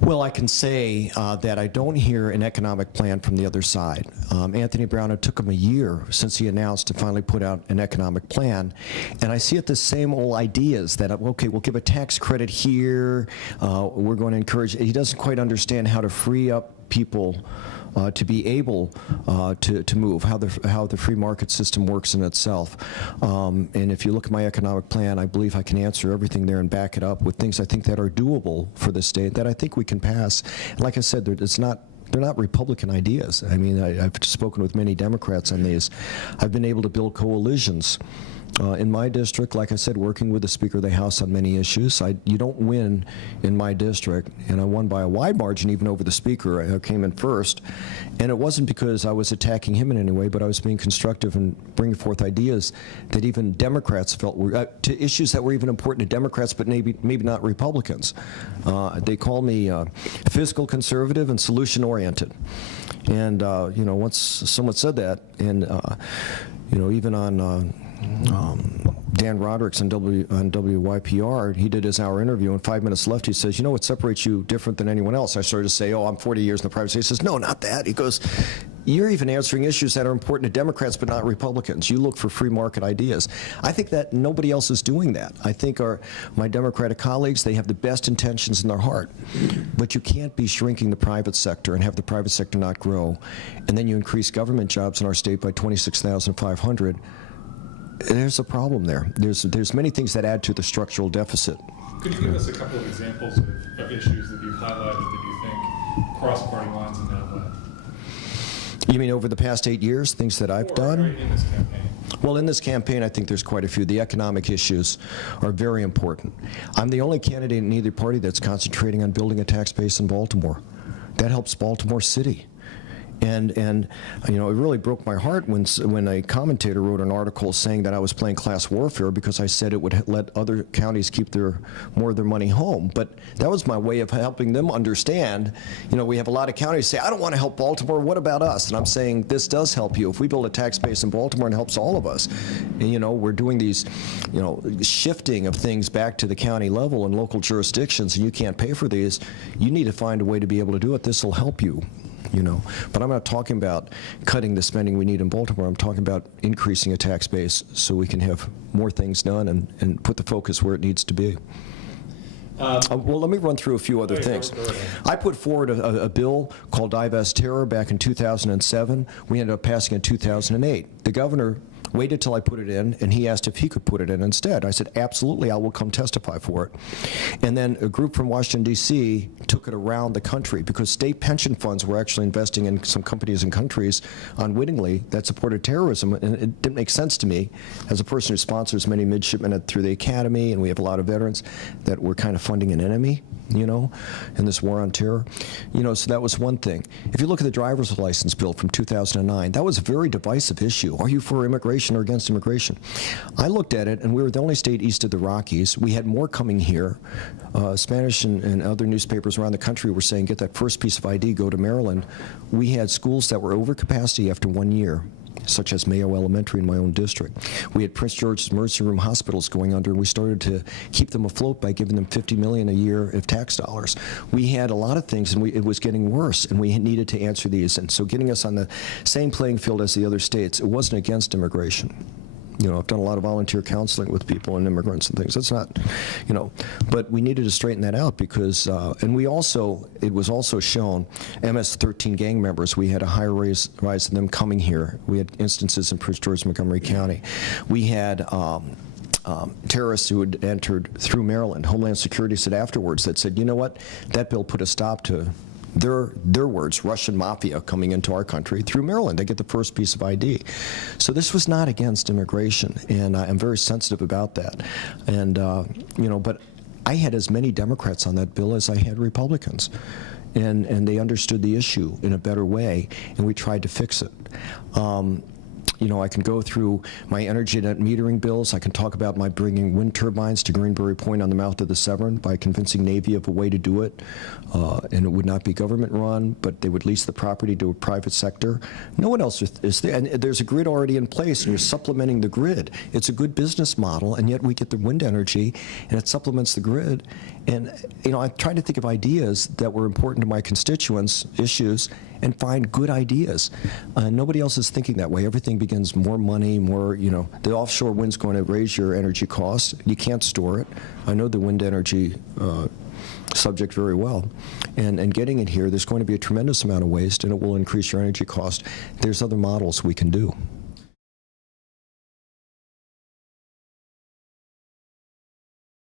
Well, I can say that I don't hear an economic plan from the other side. Anthony Brown, it took him a year since he announced to finally put out an economic plan, and I see it the same old ideas that, okay, we'll give a tax credit here, we're going to encourage. He doesn't quite understand how to free up people to be able to move, how the free market system works in itself. And if you look at my economic plan, I believe I can answer everything there and back it up with things I think that are doable for the state that I think we can pass. And like I said, they're not Republican ideas. I mean, I've spoken with many Democrats on these. I've been able to build coalitions. In my district, like I said, working with the Speaker of the House on many issues. You don't win in my district, and I won by a wide margin even over the Speaker. I came in first, and it wasn't because I was attacking him in any way, but I was being constructive and bringing forth ideas that even Democrats felt were, to issues that were even important to Democrats, but maybe not Republicans. They call me fiscal conservative and solution-oriented. And, you know, once someone said that, and, you know, even on Dan Roderick's on WYPR, he did his hour interview, and 5 minutes left, he says, you know what separates you different than anyone else? I started to say, oh, I'm 40 years in the private sector. He says, no, not that. He goes, you're even answering issues that are important to Democrats but not Republicans. You look for free market ideas. I think that nobody else is doing that. I think my Democratic colleagues, they have the best intentions in their heart, but you can't be shrinking the private sector and have the private sector not grow, and then you increase government jobs in our state by 26,500. There's a problem there. There's many things that add to the structural deficit. Could you give us a couple of examples of issues that you've highlighted that you think cross party lines in that way? You mean over the past 8 years, things that I've done? Right, in this campaign. Well, in this campaign, I think there's quite a few. The economic issues are very important. I'm the only candidate in either party that's concentrating on building a tax base in Baltimore. That helps Baltimore City. And you know, it really broke my heart when a commentator wrote an article saying that I was playing class warfare because I said it would let other counties keep more of their money home. But that was my way of helping them understand. You know, we have a lot of counties say, I don't want to help Baltimore, what about us? And I'm saying, this does help you. If we build a tax base in Baltimore, it helps all of us. And, you know, we're doing these, you know, shifting of things back to the county level and local jurisdictions, and you can't pay for these. You need to find a way to be able to do it. This will help you. You know, but I'm not talking about cutting the spending we need in Baltimore. I'm talking about increasing a tax base so we can have more things done and put the focus where it needs to be. Well, let me run through a few other things. I put forward a bill called Divest Terror back in 2007. We ended up passing in 2008. The governor waited till I put it in, and he asked if he could put it in instead. I said, absolutely, I will come testify for it. And then a group from Washington, D.C. took it around the country because state pension funds were actually investing in some companies and countries unwittingly that supported terrorism, and it didn't make sense to me as a person who sponsors many midshipmen through the academy, and we have a lot of veterans that were kind of funding an enemy, you know, in this war on terror. You know, so that was one thing. If you look at the driver's license bill from 2009, that was a very divisive issue. Are you for immigration or against immigration? I looked at it, and we were the only state east of the Rockies. We had more coming here. Spanish and other newspapers around the country were saying, get that first piece of ID, go to Maryland. We had schools that were over capacity after 1 year, such as Mayo Elementary in my own district. We had Prince George's emergency room hospitals going under, and we started to keep them afloat by giving them $50 million a year of tax dollars. We had a lot of things, and it was getting worse, and we needed to answer these. And so getting us on the same playing field as the other states, it wasn't against immigration. You know, I've done a lot of volunteer counseling with people and immigrants and things. That's not, you know, but we needed to straighten that out because, and we also, it was also shown, MS-13 gang members, we had a higher rise in them coming here. We had instances in Prince George, Montgomery County. We had terrorists who had entered through Maryland. Homeland Security said afterwards, that said, you know what, that bill put a stop to their words, Russian mafia coming into our country through Maryland. They get the first piece of ID. So this was not against immigration, and I'm very sensitive about that. And, you know, but I had as many Democrats on that bill as I had Republicans. And they understood the issue in a better way, and we tried to fix it. You know, I can go through my energy net metering bills. I can talk about my bringing wind turbines to Greenberry Point on the mouth of the Severn by convincing Navy of a way to do it. And it would not be government run, but they would lease the property to a private sector. No one else is there. And there's a grid already in place, and you're supplementing the grid. It's a good business model, and yet we get the wind energy, and it supplements the grid. And, I tried to think of ideas that were important to my constituents, issues, and find good ideas. Nobody else is thinking that way. Everything begins more money, more, the offshore wind's going to raise your energy costs. You can't store it. I know the wind energy subject very well. And getting it here, there's going to be a tremendous amount of waste, and it will increase your energy cost. There's other models we can do.